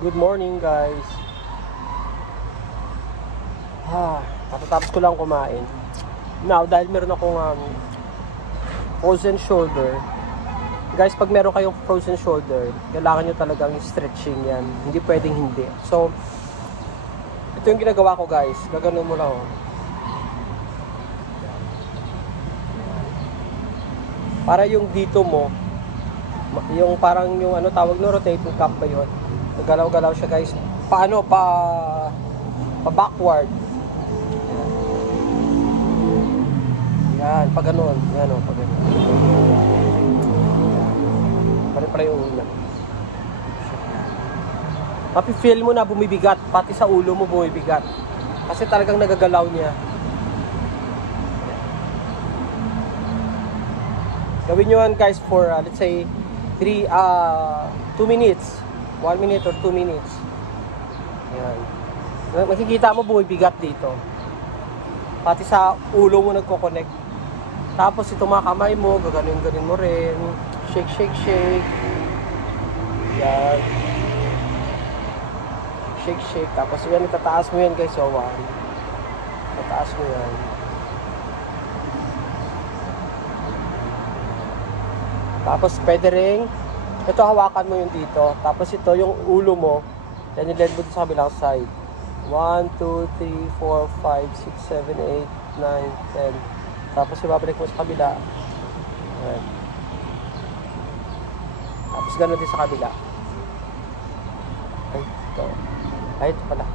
Good morning guys. Katatapos ko lang kumain. Now, dahil meron akong frozen shoulder. Guys, pag meron kayong frozen shoulder, kailangan nyo talagang stretching yan. Hindi pwedeng hindi. So, ito yung ginagawa ko guys. Gaganon mo lang. Para yung dito mo, yung parang yung ano tawag no, rotating cuff ba yun? Galaw-galaw siya guys. Paano? Pa backward. Yan, pag ganun. Yan o, pag ganun. Pare-pare yung ulo. Mapi-feel mo na bumibigat. Pati sa ulo mo bumibigat. Kasi talagang nagagalaw niya. Gawin nyo yan guys for let's say 2 minutes. 1 minute or 2 minutes. Yan. Makikita mo bumibigat dito. Pati sa ulo mo nagko-connect. Tapos itong mga kamay mo, gaganin-ganin mo rin. Shake, shake, shake. Yan. Shake, shake. Tapos yan, itataas mo yan guys. So, tataas mo yan. Tapos pwede rin, ito hawakan mo yung dito. Tapos ito yung ulo mo, yan i-led mo sa kabilang side. 1, 2, 3, 4, 5, 6, 7, 8, 9, 10. Tapos ibabalik mo sa kabila. Ayan. Tapos gano'n din sa kabila. Ay, ito. Ay, ito pala.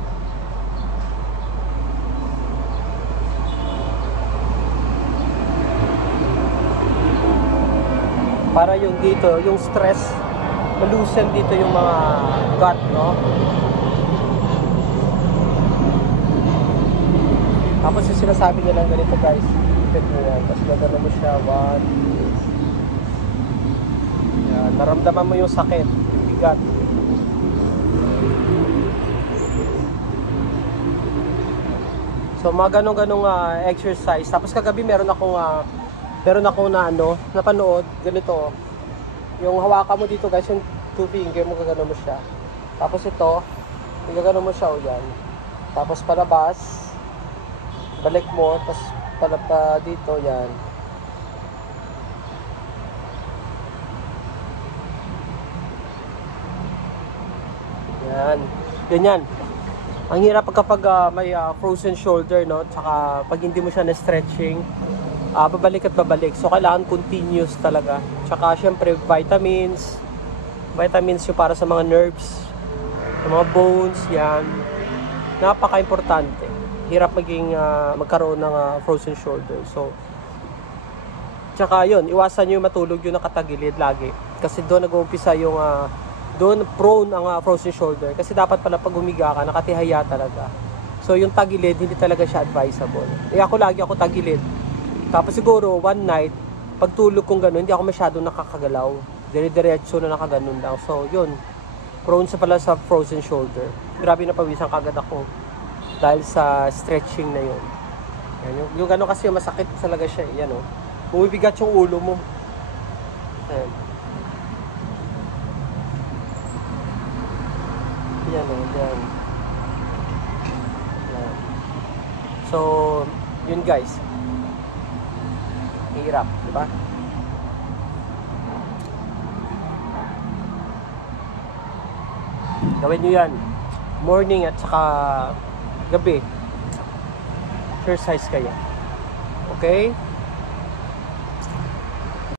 Para yung dito, yung stress, malusen dito yung mga gut, no? Tapos yung sinasabi nilang ganito guys, ipit mo yan. Tapos gagano mo siya, 1. Yan, naramdaman mo yung sakit, yung bigat. So mga ganong-ganong exercise. Tapos kagabi meron akong na napanood, ganito. Yung hawakan mo dito guys, yung 2 finger mo, gagano mo siya. Tapos ito, gagano mo siya o yan. Tapos palabas, balik mo, tapos palapa dito, yan. Yan. Ganyan. Ang hirap kapag may frozen shoulder, no? Tsaka pag hindi mo siya na-stretching, babalik at babalik. So, kailangan continuous talaga. Tsaka, syempre, vitamins. Vitamins yung para sa mga nerves, sa mga bones, yan. Napaka-importante. Hirap magkaroon ng frozen shoulder. So, tsaka yun, iwasan nyo matulog yung nakatagilid lagi. Kasi doon nag-uumpisa yung, doon prone ang frozen shoulder. Kasi dapat pala pag humiga ka, nakatihaya talaga. So, yung tagilid, hindi talaga siya advisable. Lagi ako tagilid. Tapos siguro, one night, pag tulog kong gano'n, hindi ako masyadong nakakagalaw. Dire-diretso na nakaganon lang. So, yun. Prone sa pala sa frozen shoulder. Grabe na pawisan kagad ako. Dahil sa stretching na yun. Yan, yung gano'n kasi masakit talaga siya. Yan o. Bumibigat yung ulo mo. Yan. Yan o. Yan. Yan. So, yun guys. Hirap, di ba? Gawin nyo yan. Morning at saka gabi. Exercise kayo. Okay?